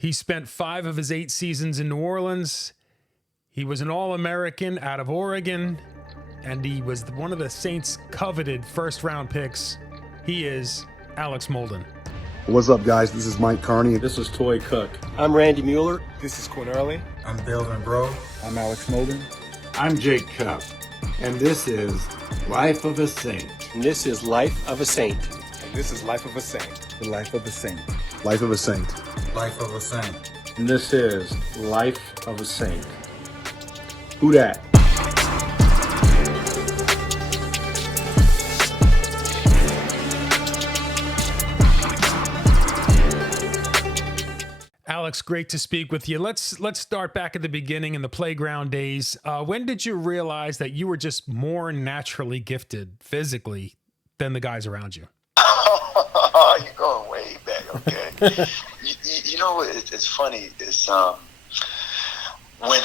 He spent 5 of his 8 seasons in New Orleans. He was an All-American out of Oregon, and he was one of the Saints' coveted first-round picks. He is Alex Molden. What's up, guys? This is Mike Carney. This is Toy Cook. I'm Randy Mueller. This is Quinn Early. I'm Delvin Bro. I'm Alex Molden. I'm Jake Cup, and this is Life of a Saint. And this is Life of a Saint. And this is Life of a Saint. The Life of a Saint. Life of a Saint. Life of a Saint. And this is Life of a Saint. Whodat? Alex, great to speak with you. Let's start back at the beginning in the playground days. When did you realize that you were just more naturally gifted physically than the guys around you? You're going way back, okay? you know, it's funny. It's when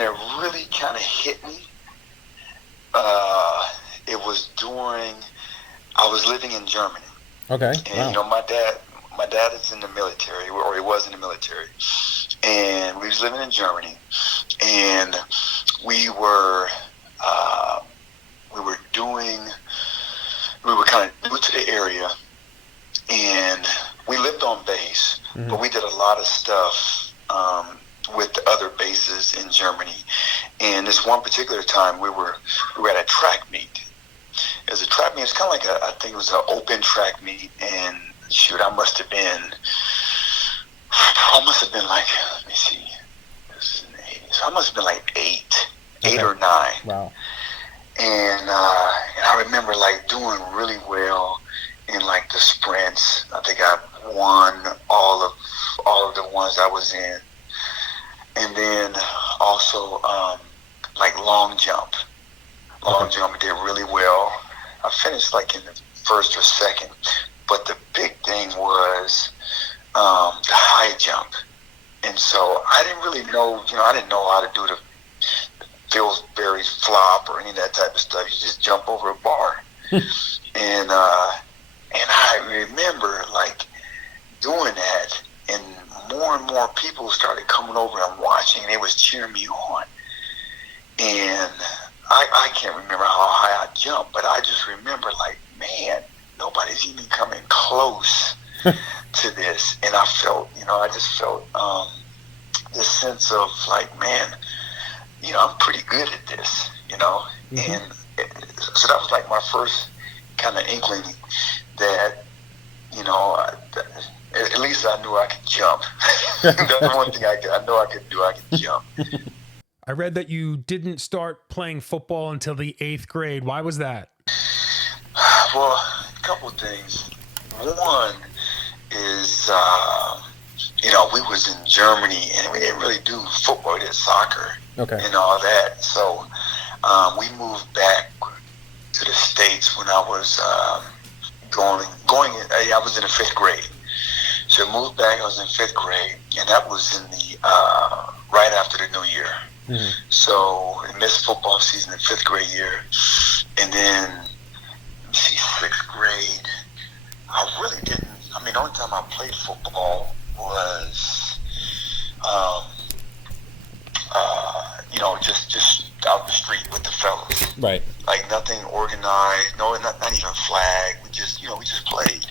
it really kind of hit me. It was during I was living in Germany. Okay. And wow. you know, my dad is in the military, or he was in the military, and we was living in Germany, and we were kind of new to the area, and we lived on base, but we did a lot of stuff with the other bases in Germany. And this one particular time, we were at a track meet. It was a track meet. It's kind of like I think it was an open track meet, and shoot, I must have been like, let me see, this is in the 80s. So I must have been like eight or 9. Wow. And I remember like doing really well in like the sprints. I think I won all of the ones I was in. And then also like long jump. Long jump, I did really well. I finished like in the first or second. But the big thing was the high jump. And so I didn't really know, I didn't know how to do the Pillsbury flop or any of that type of stuff. You just jump over a bar. And I remember like doing that, and more people started coming over and watching, and they was cheering me on. And I can't remember how high I jumped, but I just remember like, man, nobody's even coming close to this. And I felt, I just felt this sense of like, man, I'm pretty good at this, And so that was like my first kind of inkling that, at least I knew I could jump. That's one thing I know I could do. I could jump. I read that you didn't start playing football until the 8th grade. Why was that? Well, a couple of things. One is, we was in Germany, and we didn't really do football. We did soccer and all that. So we moved back to the States when I was going. I was in the 5th grade. So I moved back. I was in 5th grade, and that was in the right after the New Year. Mm-hmm. So I missed football season in 5th grade year, and then 6th grade, I really didn't. I mean, the only time I played football was, just out the street with the fellas. Right. Like nothing organized, not even flag. We just played.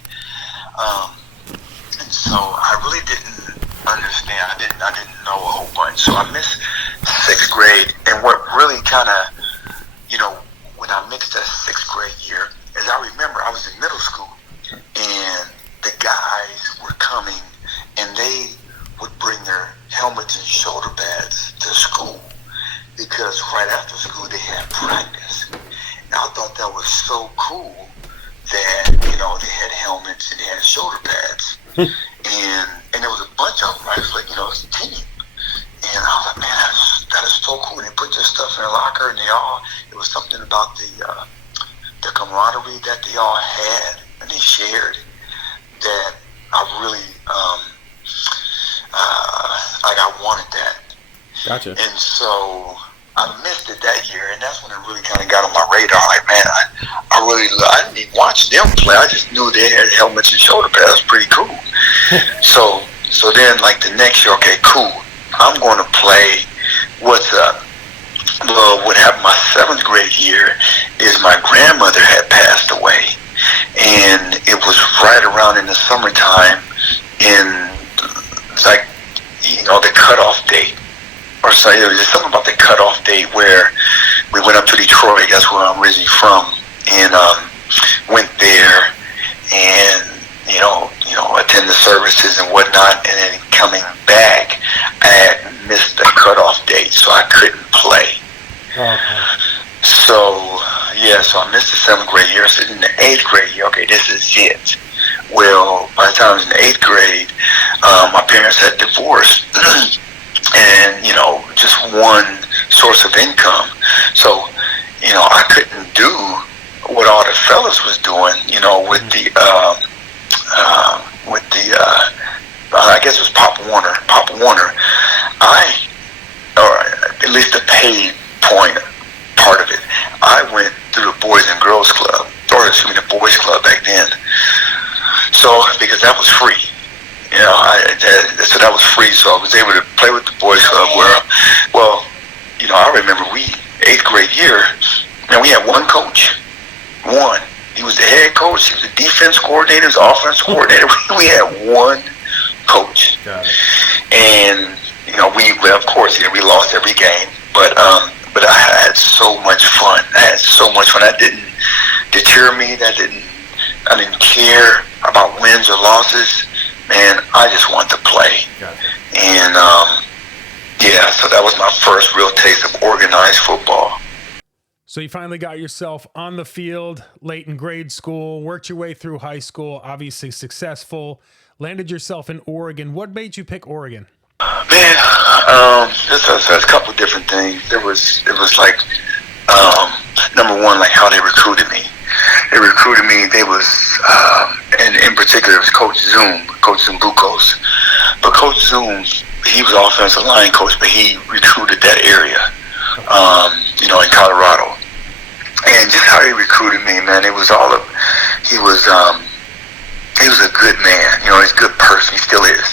And so I really didn't understand. I didn't know a whole bunch. So I missed 6th grade, and what really kind of, when I mixed that 6th grade year, as I remember, I was in middle school, and the guys were coming, and they would bring their helmets and shoulder pads to school, because right after school they had practice. And I thought that was so cool that, they had helmets and they had shoulder pads. and there was a bunch of them, right? It was like, it's a team. And I was like, man, that is so cool. And they put their stuff in their locker, and it was something about the camaraderie that they all had and they shared that I really, I wanted that. Gotcha. And so I missed it that year, and that's when it really kind of got on my radar. Like, man, I didn't even watch them play. I just knew they had helmets and shoulder pads. Pretty cool. So So then, like the next year, okay, cool. I'm going to play. What's up? Well, what happened my 7th grade year is my grandmother had passed away, and it was right around in the summertime, in like, you know, the cutoff date, or so there was just something about the cutoff date where we went up to Detroit. That's where I'm originally from, and went there, and you know, attend the services and whatnot, and then coming back, I had missed the cutoff date, so I couldn't play. So I missed the 7th grade year. So in the 8th grade year, okay, this is it. Well, by the time I was in the 8th grade, my parents had divorced, and you know, just one source of income. So you know, I couldn't do what all the fellas was doing. You know, with the I guess it was Pop Warner. Or at least the paid point part of it, I went through the Boys and Girls Club, or excuse me, the Boys Club back then. So because that was free, you know, so that was free. So I was able to play with the Boys Club. Where, well, you know, I remember 8th grade year, and we had one coach. One. He was the head coach. He was the defense coordinator. He was the offense coordinator. We had one coach. Got it. And you know, of course, you know, we lost every game, but I had so much fun. I had so much fun. That didn't deter me. I didn't care about wins or losses. Man, I just wanted to play. Got it. And so that was my first real taste of organized football. So you finally got yourself on the field late in grade school, worked your way through high school, obviously successful, landed yourself in Oregon. What made you pick Oregon? Man, there's a couple different things. It was like, number one, like how they recruited me. They was, and in particular, it was Coach Zumbucos. But Coach Zoom, he was offensive line coach, but he recruited that area, you know, in Colorado. And just how he recruited me, man, it was he was a good man, you know, he's a good person, he still is.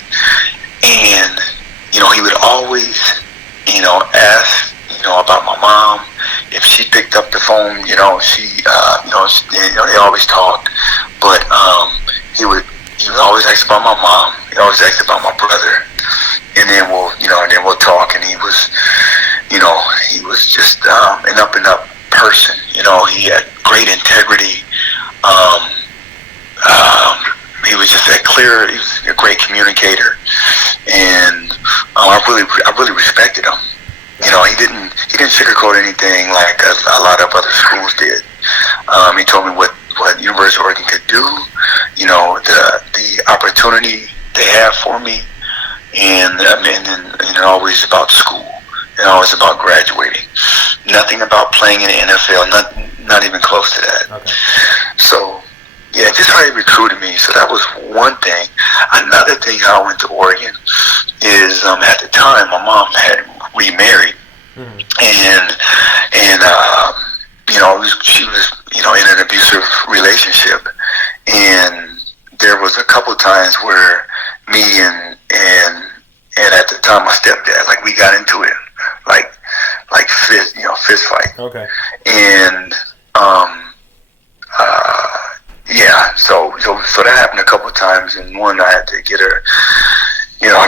And, you know, he would always, you know, ask, you know, about my mom. If she picked up the phone, you know, they always talked, but he would always ask about my mom. He always asked about my brother, and then we'll talk. And he was just an up and up person. You know, he had great integrity. He was just he was a great communicator, and I really respected him. You know, he didn't sugarcoat anything like a lot of other schools did. He told me what University of Oregon could do, you know, the opportunity they have for me, and always about school, and always about graduating. Nothing about playing in the NFL, not even close to that. Okay. So, yeah, just how he recruited me. So that was one thing. Another thing how I went to Oregon is at the time my mom had remarried, and you know, she was, you know, in an abusive relationship, and there was a couple of times where me and at the time my stepdad, like, we got into it, like fist fight. Okay. And so that happened a couple of times, and one, I had to get a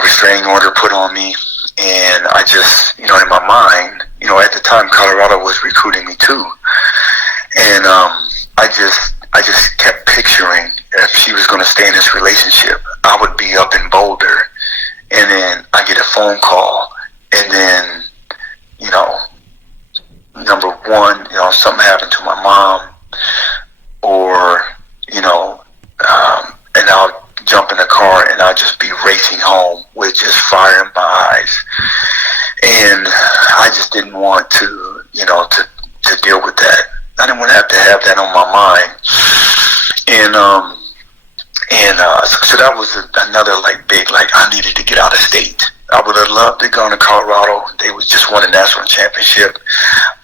restraining order put on me. And I just, you know, in my mind, you know, at the time Colorado was recruiting me too, and I just kept picturing if she was going to stay in this relationship, I would be up in Boulder, and then I get a phone call, and then, you know, number one, you know, something happened to my mom, or, you know, and I'll jump in the car and I'll just be racing home with just fire in my eyes. And I just didn't want to, you know, to deal with that. I didn't want to have that on my mind. So that was another, like, big, like, I needed to get out of state. I would have loved to go to Colorado. They was just won a national championship,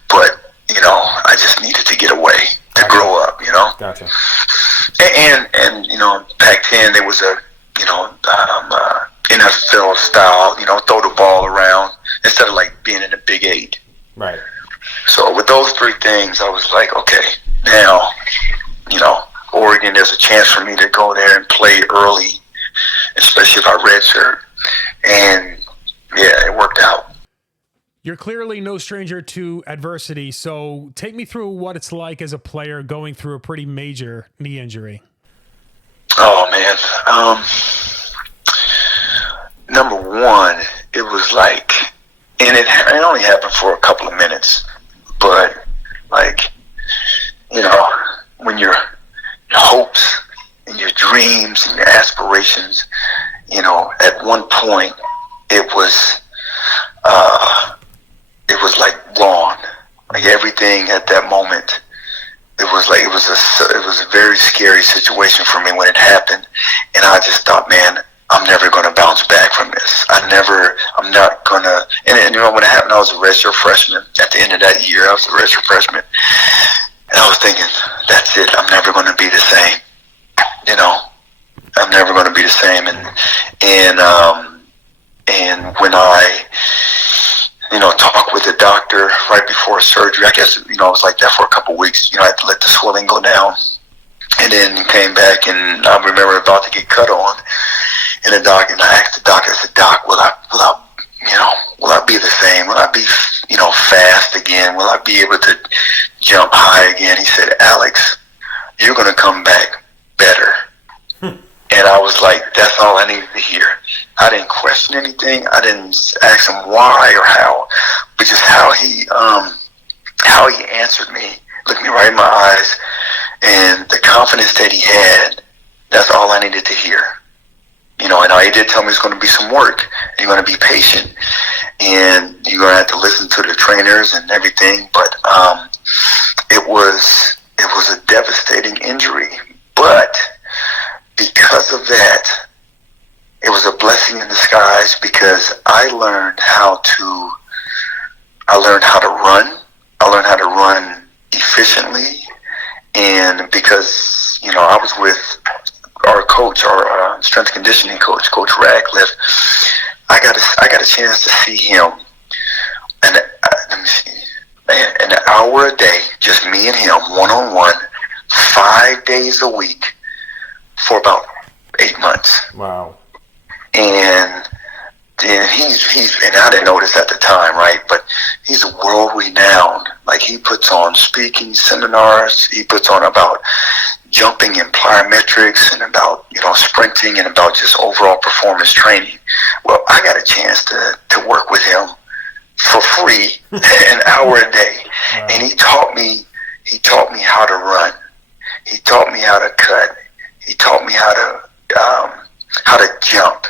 but, you know, I just needed to get away, to grow up, you know. Gotcha. And you know, Pac-10, there was a, you know, NFL style, throw the ball around instead of like being in the Big 8. Right. So with those three things, I was like, okay, now, Oregon, there's a chance for me to go there and play early, especially if I redshirt. And yeah, it worked out. You're clearly no stranger to adversity, so take me through what it's like as a player going through a pretty major knee injury. Oh, man. Number one, it was like, and it only happened for a couple of minutes, but like, when your hopes and your dreams and your aspirations, at one point it was like gone. Like everything at that moment, it was a very scary situation for me when it happened, and I just thought, man, I'm never going to bounce back from this. I'm not going to, and when it happened, I was a redshirt freshman. At the end of that year, I was a redshirt freshman. And I was thinking, that's it. I'm never going to be the same. I'm never going to be the same. And when I, talked with the doctor right before surgery, I guess, I was like that for a couple of weeks. I had to let the swelling go down. And then came back, and I remember about to get cut on. And I asked the doctor, I said, Doc, will I be the same? Will I be, fast again? Will I be able to jump high again? He said, Alex, you're going to come back better. And I was like, that's all I needed to hear. I didn't question anything. I didn't ask him why or how, but just how he answered me, looked me right in my eyes, and the confidence that he had. That's all I needed to hear. And he did tell me it's going to be some work. You're going to be patient, and you're going to have to listen to the trainers and everything. But it was a devastating injury. But because of that, it was a blessing in disguise, because I learned how to run. I learned how to run efficiently, and because I was with our coach, our strength conditioning coach, Coach Radcliffe, I got a chance to see him, and an hour a day, just me and him, one-on-one, 5 days a week for about 8 months. Wow. And he's and I didn't know this at the time, right? But he's world renowned. Like, he puts on speaking seminars. He puts on about jumping and plyometrics, and about sprinting, and about just overall performance training. Well, I got a chance to work with him for free, an hour a day. Wow. And he taught me how to run. He taught me how to cut. He taught me how to jump.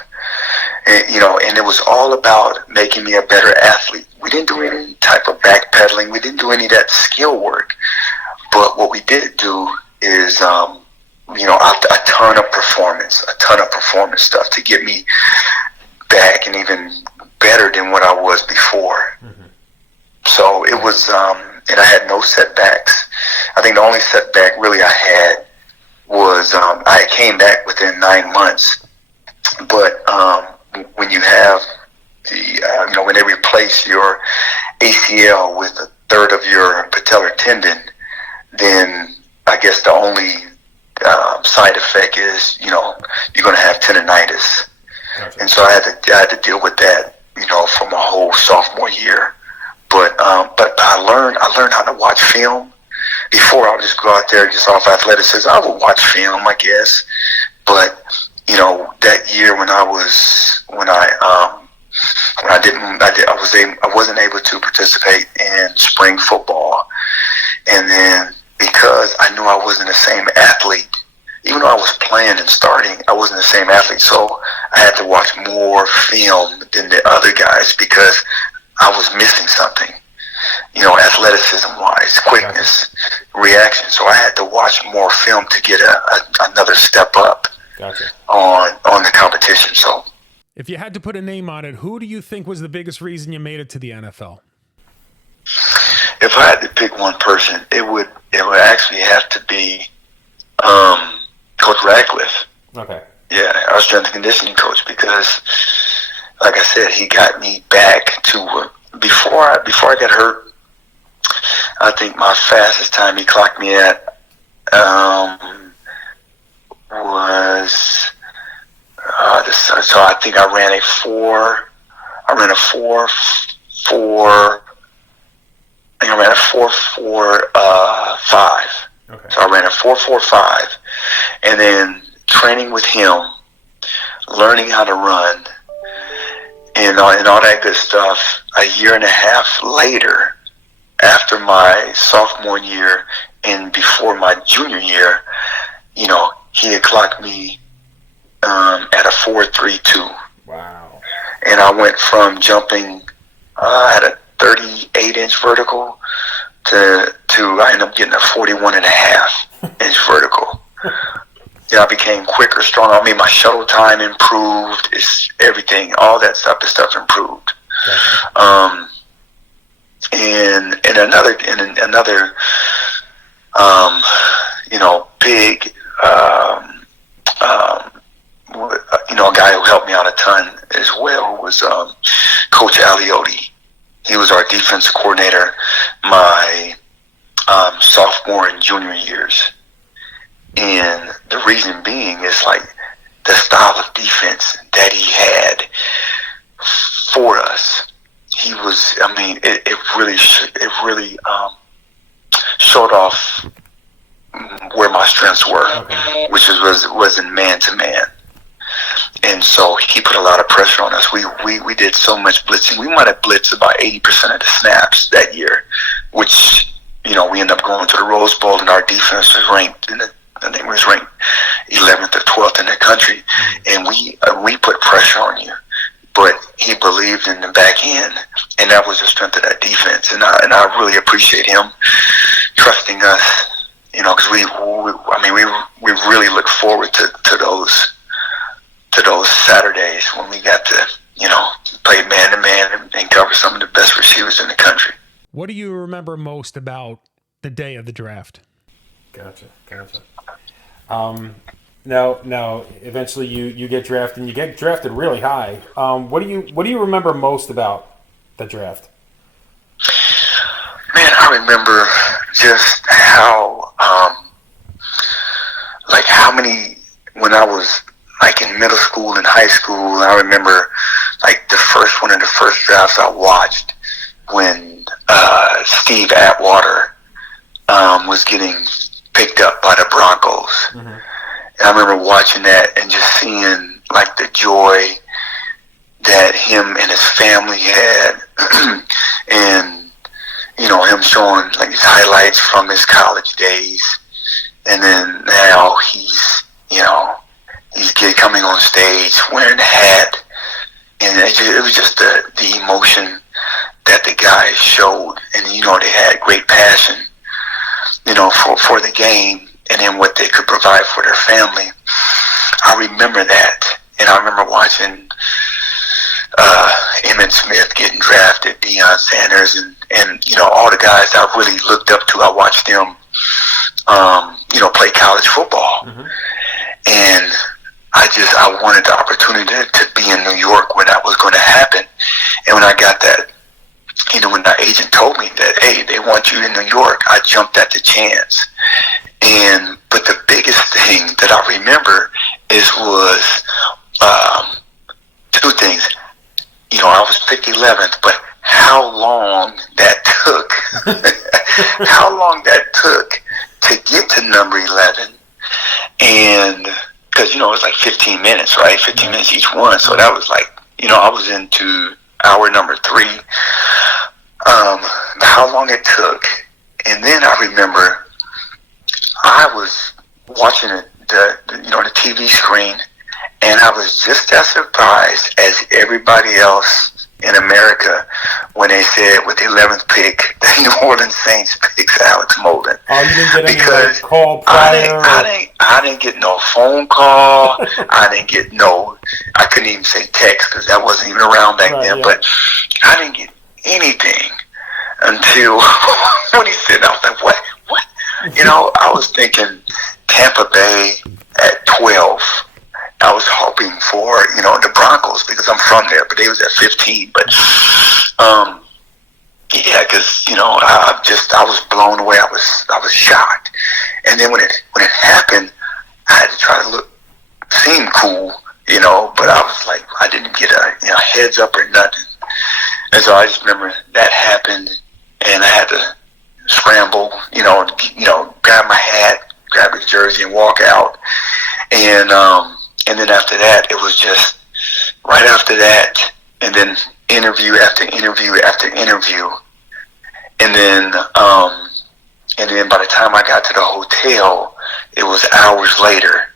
And it was all about making me a better athlete. We didn't do any type of backpedaling. We didn't do any of that skill work. But what we did do is, a ton of performance stuff to get me back and even better than what I was before. Mm-hmm. So it was, and I had no setbacks. I think the only setback really I had was I came back within 9 months. But when you have when they replace your ACL with a third of your patellar tendon, then I guess the only side effect is you're going to have tendonitis. Gotcha. And so I had to deal with that for my whole sophomore year. But I learned how to watch film. Before, I would just go out there just off athleticism. I would watch film, I guess. But that year I wasn't able to participate in spring football, and then because I knew I wasn't the same athlete, even though I was playing and starting, I wasn't the same athlete. So I had to watch more film than the other guys because I was missing something, athleticism-wise, quickness, reaction. So I had to watch more film to get another step up. Gotcha. on the competition. So if you had to put a name on it, who do you think was the biggest reason you made it to the NFL? If I had to pick one person, it would actually have to be Coach Radcliffe. Okay. Yeah, our strength and conditioning coach, because, like I said, he got me back to before I got hurt. I think my fastest time he clocked me at was so I think I ran a 4-4. I think I ran a 4-4-5. Okay. So I ran a 4-4-5, and then training with him, learning how to run, and all that good stuff. A year and a half later, after my sophomore year and before my junior year, he had clocked me at a 4.32. Wow. And I went from jumping at a 38-inch vertical to I ended up getting a 41.5-inch vertical. I became quicker, stronger. I mean, my shuttle time improved. It's everything. All that stuff. The stuff improved. And another big a guy who helped me out a ton as well was Coach Aliotti. He was our defense coordinator my sophomore and junior years. And the reason being is like the style of defense that he had for us. He was, I mean, it really showed off where my strengths were, which was in man-to-man. And so he put a lot of pressure on us. We did so much blitzing. We might have blitzed about 80% of the snaps that year, which, we ended up going to the Rose Bowl, and our defense was ranked I think it was ranked 11th or 12th in the country. And we put pressure on you. But he believed in the back end, and that was the strength of that defense. And I really appreciate him trusting us, because we really look forward to those Saturdays when we got to, play man-to-man and cover some of the best receivers in the country. What do you remember most about the day of the draft? Gotcha. Now, eventually you get drafted, and you get drafted really high. What do you remember most about the draft? Man, I remember just how many, when I was like in middle school and high school, I remember like the first one of the first drafts I watched when Steve Atwater was getting picked up by the Broncos. And I remember watching that and just seeing like the joy that him and his family had, and him showing like his highlights from his college days, and then now he's coming on stage wearing the hat, and it was just the emotion that the guys showed, and they had great passion, for the game, and then what they could provide for their family. I remember that, and I remember watching Emmitt Smith getting drafted, Deion Sanders, and all the guys I really looked up to. I watched them, play college football, and I wanted the opportunity to be in New York when that was going to happen. And when I got that, when the agent told me that, hey, they want you in New York, I jumped at the chance. But the biggest thing that I remember was two things. I was picked 11th, but how long that took to get to number 11, and because it was like 15 minutes, right? 15 minutes each one, so that was like I was into hour number 3. How long it took, and then I remember I was watching the TV screen, and I was just as surprised as everybody else in America when they said with the 11th pick, the New Orleans Saints picks Alex Molden. Oh, you didn't get because any call prior? I didn't get no phone call. I couldn't even say text because that wasn't even around back then. Yeah. But I didn't get anything until when he said, I was like, what? I was thinking Tampa Bay at 12. I was hoping for, the Broncos because I'm from there, but they was at 15. But yeah, because I was blown away. I was shocked. And then when it happened, I had to try to seem cool, but I was like, I didn't get a heads up or nothing. And so I just remember that happened, and I had to scramble, grab my hat, grab his jersey, and walk out. And then after that, it was just right after that, and then interview after interview after interview, and then by the time I got to the hotel, it was hours later,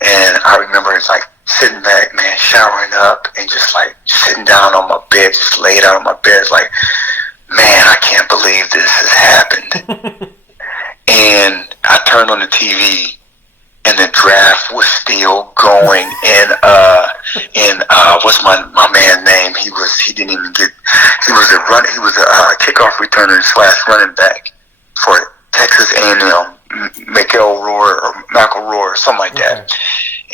and I remember it's like sitting back, man, showering up, and just like sitting down on my bed, just laid out on my bed, it's like, man, I can't believe this has happened. And I turned on the TV, and the draft was still going, and what's my man's name? He didn't even get. He was a kickoff returner / running back for Texas A&M, Michael Rohr, something like that.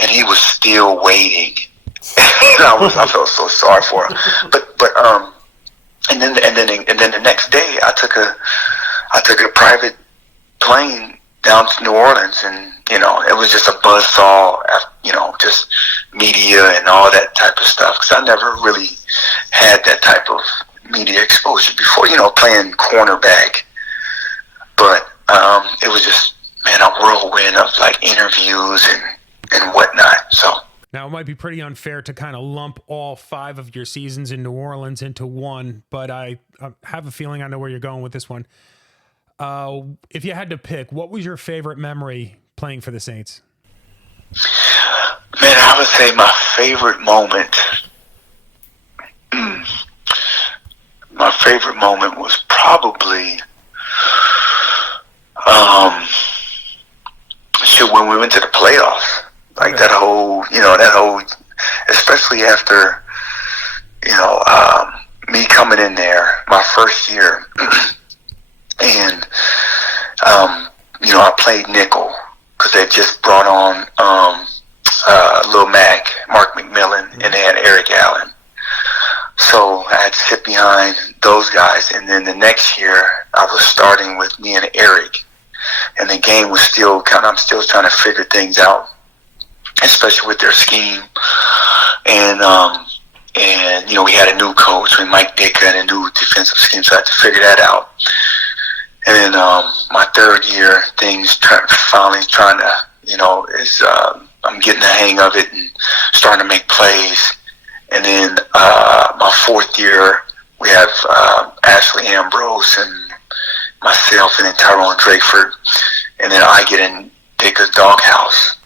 And he was still waiting. I felt so sorry for him. But and then the next day I took a private plane down to New Orleans, and it was just a buzzsaw, just media and all that type of stuff, because I never really had that type of media exposure before, playing cornerback. But it was just, man, a whirlwind of like interviews and whatnot. So now, it might be pretty unfair to kind of lump all 5 of your seasons in New Orleans into one, but I have a feeling I know where you're going with this one. If you had to pick, what was your favorite memory playing for the Saints? Man, I would say my favorite moment. My favorite moment was probably when we went to the playoffs. Like that whole, especially after, me coming in there my first year, and I played nickel because they just brought on Lil Mac, Mark McMillan, and they had Eric Allen. So I had to sit behind those guys, and then the next year I was starting with me and Eric, and the game was I'm still trying to figure things out, especially with their scheme. And we had a new coach with Mike Ditka and a new defensive scheme, so I had to figure that out. And then my third year, things finally trying to, I'm getting the hang of it and starting to make plays. And then my fourth year, we have Ashley Ambrose and myself, and then Tyrone Drakeford. And then I get in Dicka's doghouse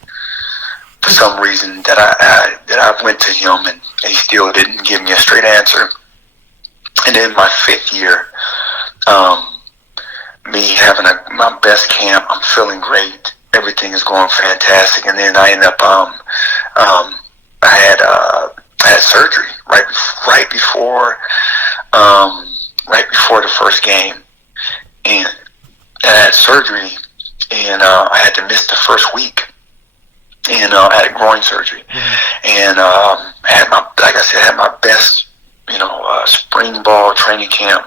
for some reason that I went to him, and he still didn't give me a straight answer. And then my fifth year, me having my best camp, I'm feeling great. Everything is going fantastic. And then I end up, I had surgery right before the first game, and I had surgery, and I had to miss the first week. And I had a groin surgery, and I had my best, spring ball training camp,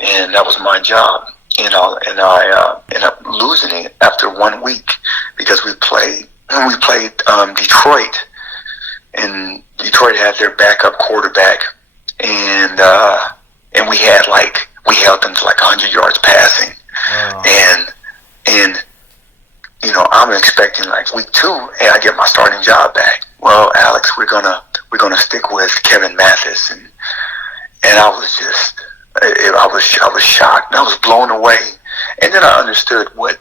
and that was my job. And I ended up losing it after 1 week because we played Detroit, and Detroit had their backup quarterback, and we held them to like 100 yards passing, and I'm expecting like week 2, hey, I get my starting job back. Well, Alex, we're gonna stick with Kevin Mathis, and I was just. I was shocked, and I was blown away. And then I understood what,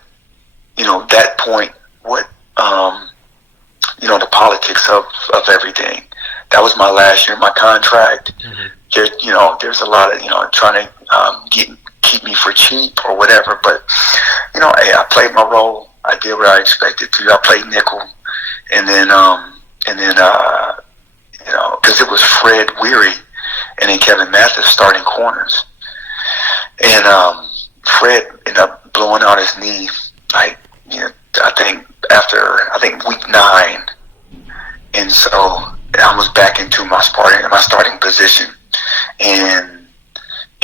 that point, what, the politics of everything. That was my last year, my contract. There's a lot of, trying to keep me for cheap or whatever. But, hey, I played my role. I did what I expected to. I played nickel. And then, because it was Fred Weary and then Kevin Mathis starting corners. And Fred ended up blowing out his knee, I think week 9. and so I was back into my starting position, and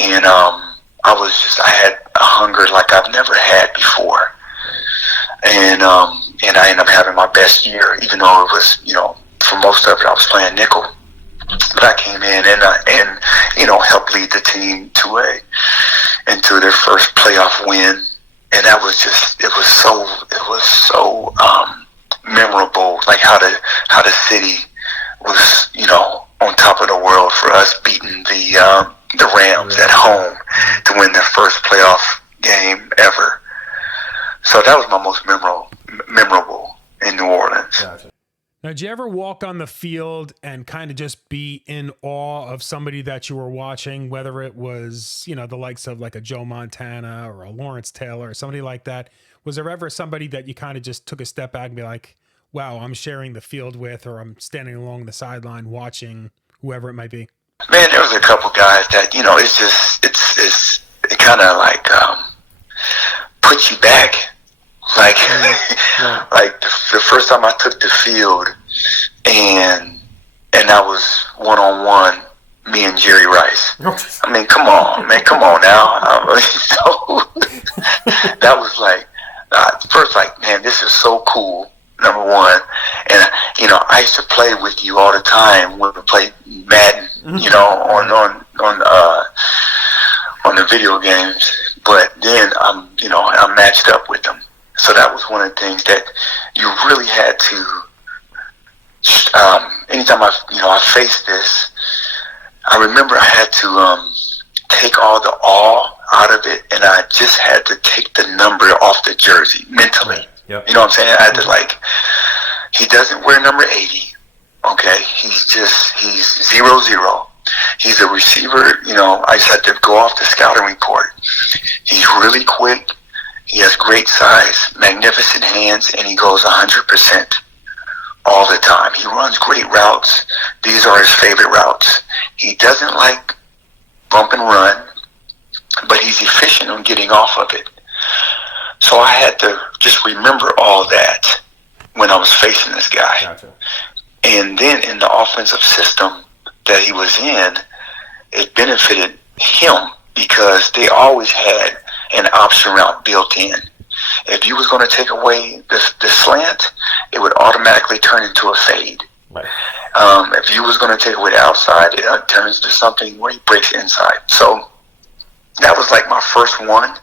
I had a hunger like I've never had before, and I ended up having my best year, even though it was, for most of it I was playing nickel. But I came in and helped lead the team into their first playoff win, and that was it was so memorable, like how the city was on top of the world for us beating the Rams at home to win their first playoff game ever. So that was my most memorable in New Orleans. Gotcha. Now, did you ever walk on the field and kind of just be in awe of somebody that you were watching, whether it was, the likes of like a Joe Montana or a Lawrence Taylor or somebody like that? Was there ever somebody that you kind of just took a step back and be like, wow, I'm sharing the field with, or I'm standing along the sideline watching whoever it might be? Man, there was a couple guys that, it kind of like puts you back. Like, like the first time I took the field, and I was one-on-one, me and Jerry Rice. I mean, come on now. That was like, first, like, man, this is so cool. Number one, and I used to play with you all the time when we played Madden, on the video games. But then I matched up with them. So that was one of the things that you really had to. Anytime I faced this, I remember I had to take all the awe out of it, and I just had to take the number off the jersey mentally. Yep. You know what I'm saying? I had to, like, he doesn't wear number 80. Okay, he's 0-0. He's a receiver. I just had to go off the scouting report. He's really quick. He has great size, magnificent hands, and he goes 100% all the time. He runs great routes. These are his favorite routes. He doesn't like bump and run, but he's efficient on getting off of it. So I had to just remember all that when I was facing this guy. Gotcha. And then in the offensive system that he was in, it benefited him because they always had an option route built in. If you was going to take away the slant, it would automatically turn into a fade. Right. If you was going to take away the outside, it turns to something where he breaks inside. So that was like my first one.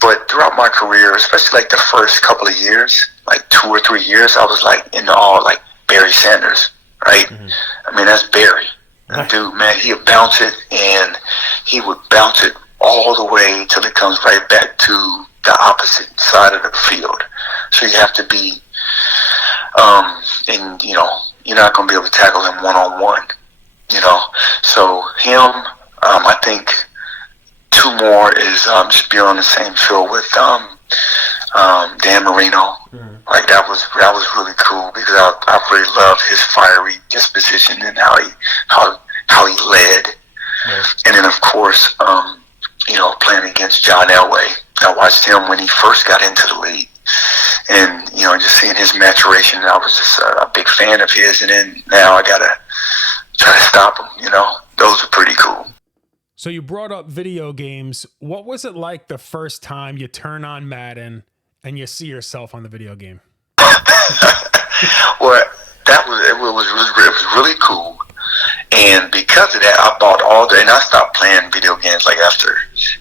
But throughout my career, especially like the first couple of years, like 2 or 3 years, I was like in awe, like Barry Sanders, right? Mm-hmm. I mean, that's Barry. Right. Dude, man, he would bounce it, and he would bounce it all the way till it comes right back to the opposite side of the field. So you have to be, and you're not going to be able to tackle him one-on-one, So him, I think 2 more is just be on the same field with Dan Marino. Mm-hmm. Like that was really cool because I really loved his fiery disposition and how he led. Yes. And then of course, playing against John Elway. I watched him when he first got into the league, and just seeing his maturation. I was just a big fan of his, and then now I gotta try to stop him. Those are pretty cool. So you brought up video games. What was it like the first time you turn on Madden and you see yourself on the video game? Well, it was really cool. And because of that, I bought and I stopped playing video games like after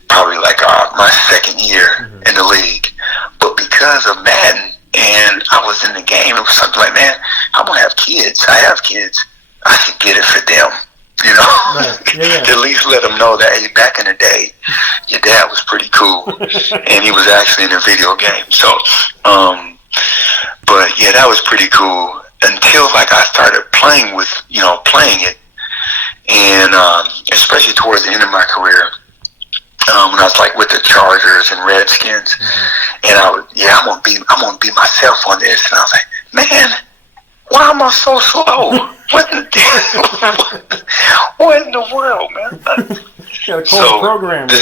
probably like my second year in the league. But because of Madden and I was in the game, it was something like, man, I'm going to have kids. I have kids. I should get it for them. Right. Yeah. At least let them know that, hey, back in the day, your dad was pretty cool, and he was actually in a video game. So, but yeah, that was pretty cool until like I started playing it, and especially towards the end of my career, when I was like with the Chargers and Redskins, and I'm gonna be myself on this, and I was like, man, why am I so slow? What in the world, man? The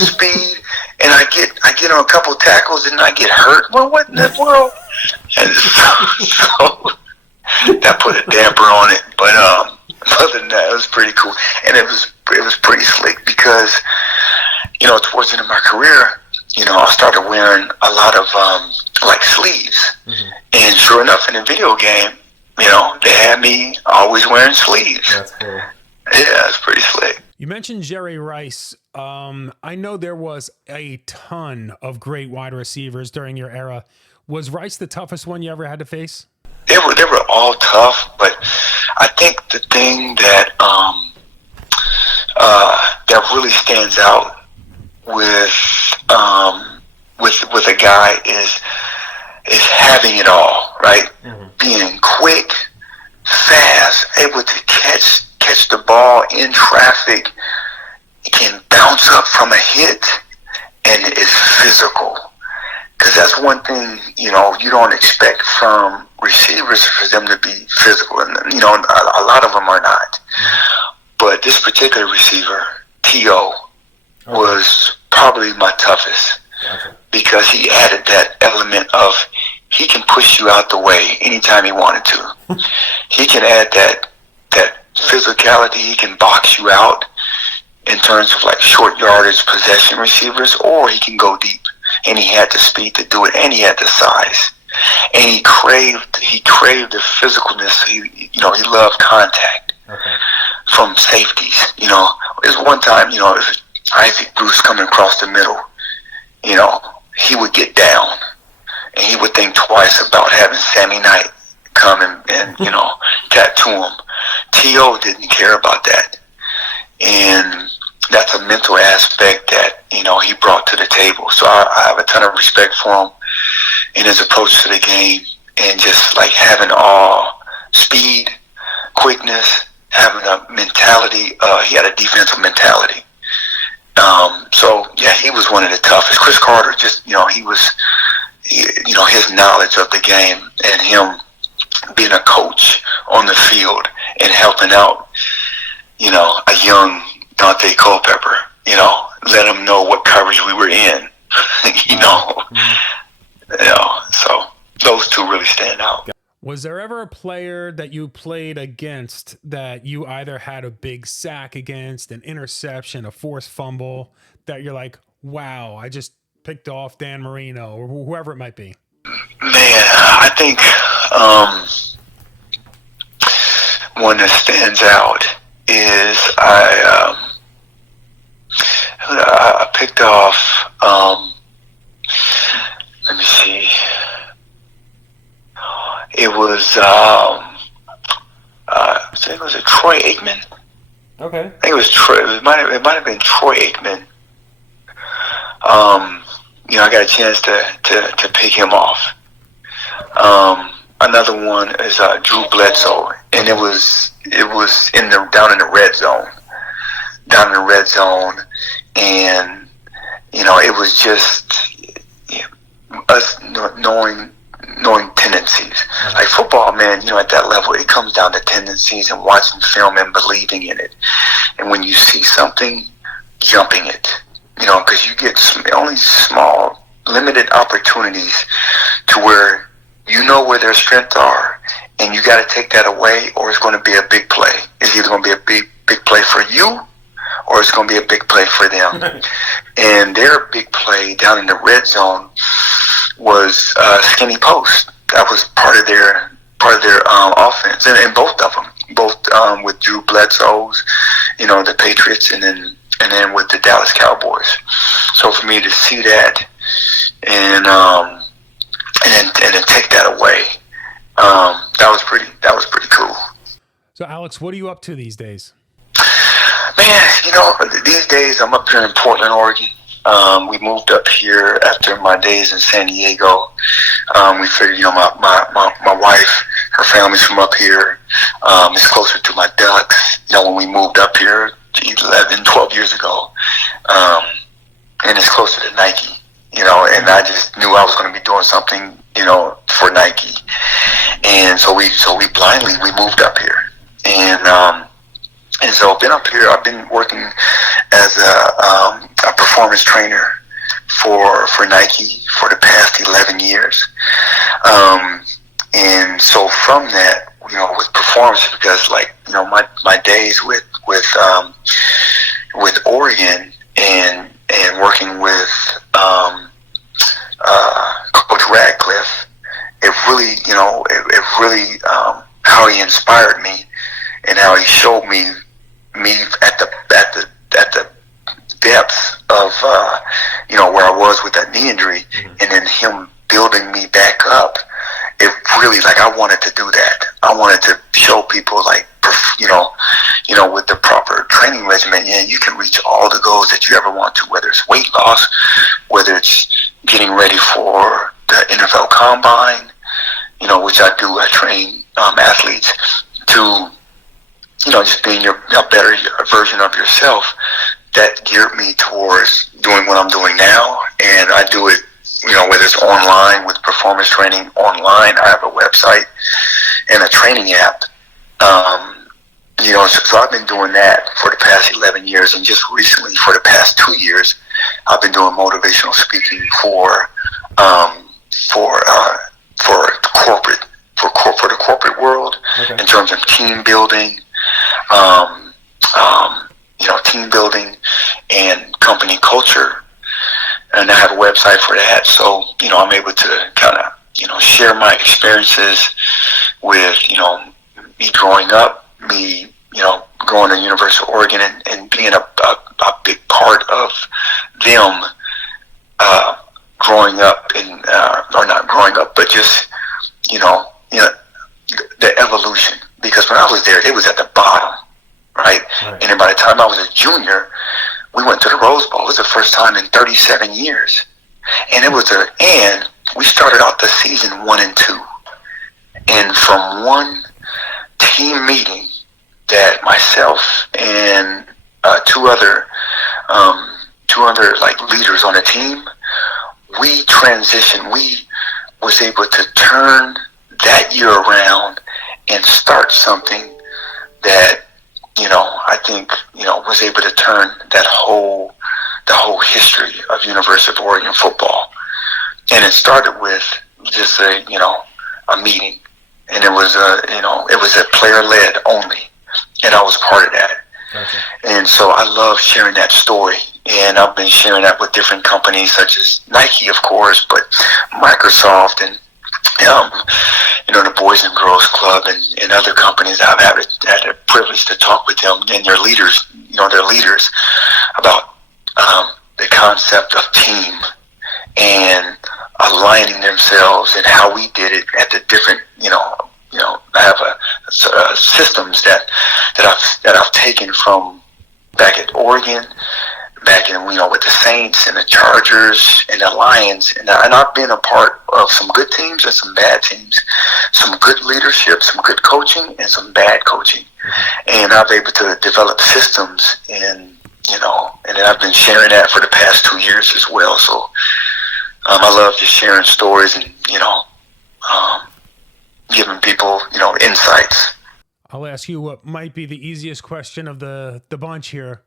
speed, and I get on a couple tackles and I get hurt. Well, what in the world? And that put a damper on it. But other than that, it was pretty cool, and it was pretty slick because towards the end of my career, I started wearing a lot of like sleeves, and sure enough, in the video game, they had me always wearing sleeves. That's cool. Yeah, it's pretty slick. You mentioned Jerry Rice. I know there was a ton of great wide receivers during your era. Was Rice the toughest one you ever had to face? They were all tough, but I think the thing that that really stands out with a guy is having it all, right? Being quick, fast, able to catch the ball in traffic, can bounce up from a hit, and is physical. Because that's one thing, you don't expect from receivers for them to be physical. And, a lot of them are not. But this particular receiver, T.O., was probably my toughest. Because he added that element of he can push you out the way anytime he wanted to. He can add that physicality. He can box you out in terms of like short yardage possession receivers, or he can go deep. And he had the speed to do it, and he had the size. And he craved the physicalness. He loved contact from safeties. There's one time, it was Isaac Bruce coming across the middle. He would get down, and he would think twice about having Sammy Knight come and tattoo him. T.O. didn't care about that. And that's a mental aspect that, he brought to the table. So I have a ton of respect for him in his approach to the game, and just like having all speed, quickness, having a mentality. He had a defensive mentality. So yeah, he was one of the toughest. Chris Carter, just, he was, his knowledge of the game and him being a coach on the field and helping out, a young Dante Culpepper, let him know what coverage we were in, so those two really stand out. Was there ever a player that you played against that you either had a big sack against, an interception, a forced fumble, that you're like, wow, I just picked off Dan Marino or whoever it might be? Man, I think one that stands out is I picked off, let me see. It was, I think it was a Troy Aikman. Okay. I think it was Troy. It might have been Troy Aikman. I got a chance to pick him off. Another one is Drew Bledsoe, and it was down in the red zone. Down in the red zone, and it was just us knowing tendencies. Like football, man, at that level, it comes down to tendencies and watching film and believing in it. And when you see something, jumping it, because you get only small, limited opportunities to where where their strengths are, and you got to take that away, or it's going to be a big play. It's either going to be a big play for you, or it's going to be a big play for them. And their big play down in the red zone was skinny post. That was part of their offense, and both of them, with Drew Bledsoe's, the Patriots, and then with the Dallas Cowboys. So for me to see that and then take that away, that was pretty cool. So Alex, what are you up to these days? Man, these days I'm up here in Portland, Oregon. We moved up here after my days in San Diego. We figured, my wife, her family's from up here. It's closer to my Ducks. When we moved up here 11, 12 years ago, and it's closer to Nike. And I just knew I was going to be doing something, for Nike. And so we blindly moved up here, and so I've been up here. I've been working as a performance trainer for Nike for the past 11 years. And so from that, with performance, because like, my days with Oregon and working with Coach Radcliffe, it really how he inspired me and how he showed me at the depths of where I was with that knee injury, and then him building me back up. It really, like, I wanted to do that. I wanted to show people, like, with the proper training regimen, you can reach all the goals that you ever want to, whether it's weight loss, whether it's getting ready for the NFL Combine, which I do. I train athletes to, just being a better version of yourself. That geared me towards doing what I'm doing now, and I do it, whether it's online with performance training online. I have a website and a training app. So I've been doing that for the past 11 years, and just recently, for the past 2 years, I've been doing motivational speaking for the corporate world, in terms of team building, team building and company culture. And I have a website for that, so I'm able to kind of share my experiences with me growing up, me going to University of Oregon and being a big part of them growing up, or not growing up, but just the evolution. Because when I was there, it was at the bottom, right? And then by the time I was a junior, we went to the Rose Bowl. It was the first time in 37 years. And and we started out the season 1-2. And from one team meeting that myself and two other like leaders on the team, we transitioned. We was able to turn that year around and start something that I think was able to turn the whole history of University of Oregon football. And it started with just a meeting, and it was a player led only, and I was part of that. Gotcha. And so I love sharing that story, and I've been sharing that with different companies such as Nike, of course, but Microsoft and the Boys and Girls Club and other companies. I've had the privilege to talk with them and their leaders, about the concept of team and aligning themselves, and how we did it at the different, I have systems that I've taken from back at Oregon, back in, with the Saints and the Chargers and the Lions, and I've been a part of some good teams and some bad teams, some good leadership, some good coaching, and some bad coaching. And I've been able to develop systems, and and I've been sharing that for the past 2 years as well. So I love just sharing stories and giving people insights. I'll ask you what might be the easiest question of the bunch here.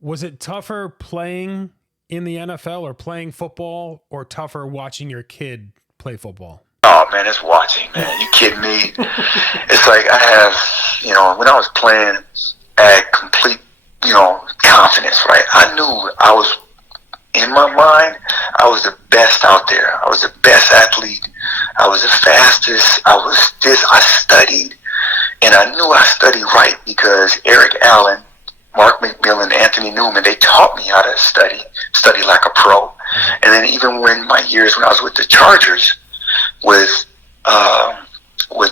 Was it tougher playing in the NFL or playing football, or tougher watching your kid play football? Oh man, it's watching, man. You kidding me? It's like I have, when I was playing, I had complete, confidence, right? I knew I was, in my mind, I was the best out there. I was the best athlete. I was the fastest. I studied, and I knew I studied right because Eric Allen, Mark McMillan, Anthony Newman, they taught me how to study like a pro. And then even when I was with the Chargers, with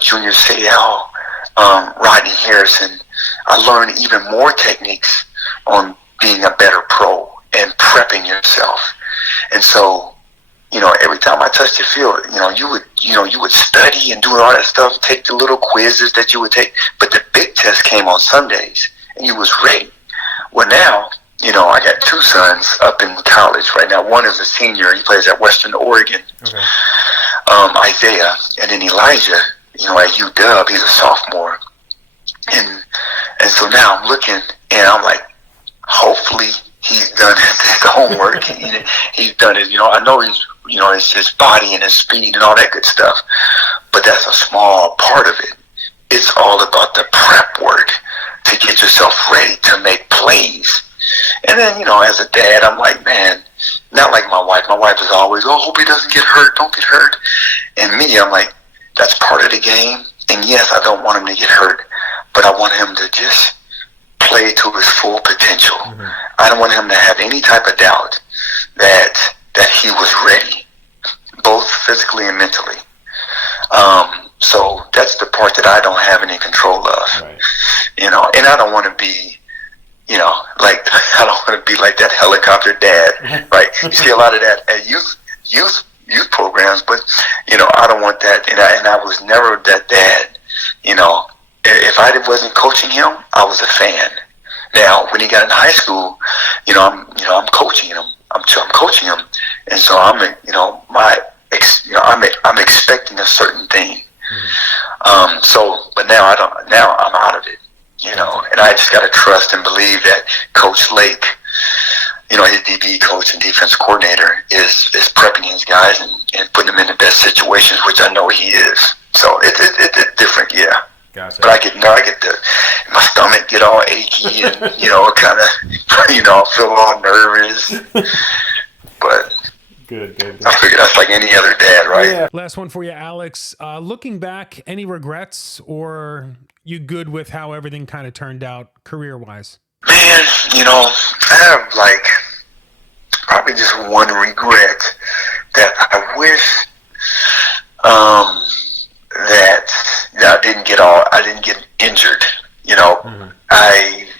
Junior Seau, Rodney Harrison, I learned even more techniques on being a better pro and prepping yourself. And so, every time I touched the field, you would study and do all that stuff, take the little quizzes that you would take, but the big test came on Sundays, and you was ready. Well, now, I got two sons up in college right now. One is a senior. He plays at Western Oregon. Okay. Isaiah, and then Elijah, at UW, he's a sophomore. And so now I'm looking, and I'm like, hopefully he's done his homework. He's done it. I know it's his body and his speed and all that good stuff, but that's a small part of it. it's all about the prep work to get yourself ready to make plays. And then, as a dad, I'm like, man, not like my wife. My wife is always, oh, hope he doesn't get hurt. Don't get hurt. And me, I'm like, that's part of the game. And yes, I don't want him to get hurt, but I want him to just play to his full potential. Mm-hmm. I don't want him to have any type of doubt that he was ready, both physically and mentally. So that's the part that I don't have any control of. Right. And I don't want to be, like, I don't want to be like that helicopter dad, right? You see a lot of that at youth programs, but I don't want that. And I was never that dad. If I wasn't coaching him, I was a fan. Now, when he got in high school, I'm coaching him. I'm coaching him, and so I'm expecting a certain thing. Mm-hmm. But now I don't. Now I'm out of it. And I just got to trust and believe that Coach Lake, his DB coach and defense coordinator, is prepping these guys and putting them in the best situations, which I know he is. So it's different, yeah. Gotcha. But I get my stomach get all achy and kind of feel all nervous. But good. I figure that's like any other dad, right? Yeah. Last one for you, Alex. Looking back, any regrets, or you good with how everything kind of turned out career-wise? Man, I have like probably just one regret that I wish that I didn't get injured. Mm-hmm.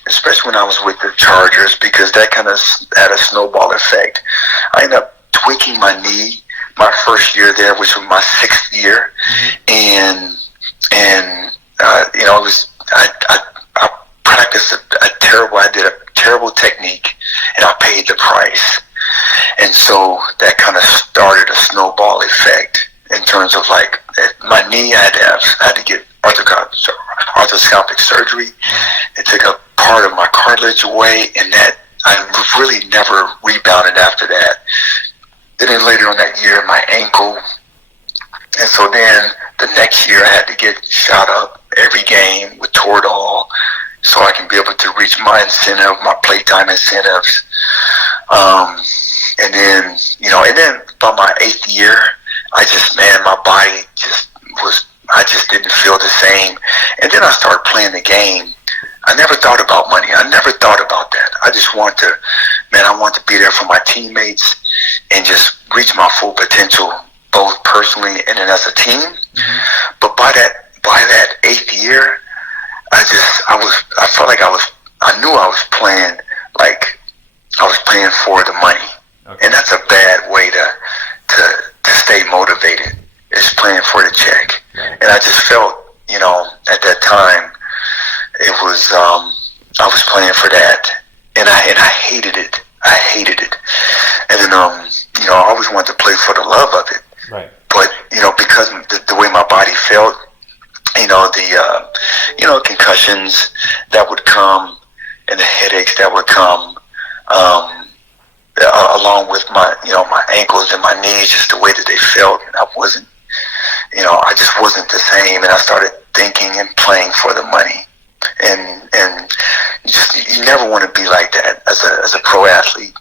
Especially when I was with the Chargers, because that kind of had a snowball effect. I ended up tweaking my knee my first year there, which was my 6th year, mm-hmm. and I practiced I did a terrible technique, and I paid the price. And so that kind of started a snowball effect in terms of like my knee. I had to get arthroscopic surgery. It took a part of my cartilage away, and that I really never rebounded after that. Then later on that year, my ankle. And so then the next year I had to get shot up every game with Toradol so I can be able to reach my incentive, my playtime incentives. And then by my 8th year, my body I just didn't feel the same. And then I started playing the game. I never thought about money. I never thought about that. I just I want to be there for my teammates and just reach my full potential, both personally and then as a team. Mm-hmm. But by that 8th year, I felt like I knew I was playing like I was playing for the money. Okay. And that's a bad way to stay motivated. It's playing for the check. Right. And I just felt, at that time, it was I was playing for that, and I hated it. And then I always wanted to play for the love of it. Right. But because the way my body felt, the concussions that would come and the headaches that would come, along with my ankles and my knees, just the way that they felt, and I just wasn't the same, and I started thinking and playing for the money, and you never want to be like that as a pro athlete,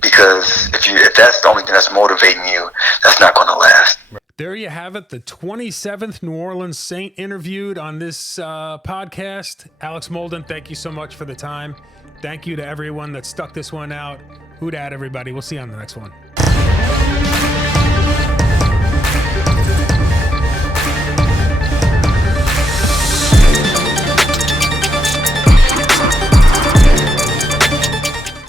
because if that's the only thing that's motivating you, that's not going to last. There you have it, the 27th New Orleans Saint interviewed on this podcast. Alex Molden, thank you so much for the time. Thank you to everyone that stuck this one out. Who dat, everybody. We'll see you on the next one.